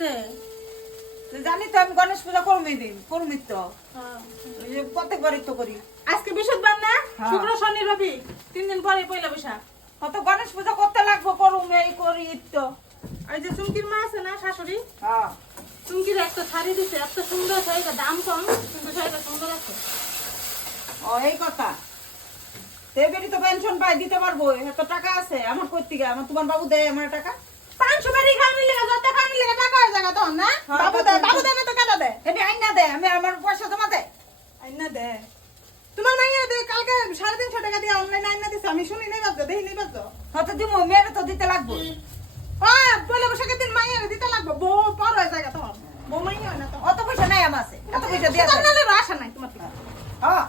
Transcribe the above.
হইছে? জানি তো আমি গণেশ পূজা করবই দিন করবি তো হ্যাঁ। এই যে প্রত্যেকবারই তো করি। আজকে বৃহস্পতিবার না? হ্যাঁ। শুক্র শনি রবি 3 দিন পরে পয়লা বৈশাখ। কত গণেশ পূজা করতে লাগবো করুম এই করি তো। এই যে চুমকির মা আছে না শাশুড়ি, হ্যাঁ চুমকির একটা শাড়ি দিছে, এত সুন্দর শাড়িটা, দাম কম কিন্তু শাড়িটা সুন্দর আছে। ও এই কথা তে বেরি তো পেনশন পাই দিতে পারবো এত টাকা আছে আমার কই থেকে আমার তোমার বাবু দেয় আমার টাকা 500 বাড়ি খাওয়ানি লেগে যত খাওয়ানি লেগে টাকা হয়ে জায়গা তখন না? হ্যাঁ, বাবু দেয় না তো কেন দেয়? এমনি আইন না দেয় আমি আমার পয়সা জমা দেয় আইনা দে। তোমার মাইয়া দে কালকে 350 টাকা দিয়ে অনলাইনে আইনা দিছে, আমি শুনি নাই বাজো, দেখি নাই বাজো। কত দিব মেরে তো দিতে লাগবো পয়লা বৈশাখের দিন মাইয়া দিতে লাগবে, বউ পর হয়ে জায়গা তখন, বউ মাইয়া হয় না তো। অত পয়সা নাই আমার আছে এত পয়সা দিয়ে সুতার নালেরও আশা নাই তোমার থেকে। হ্যাঁ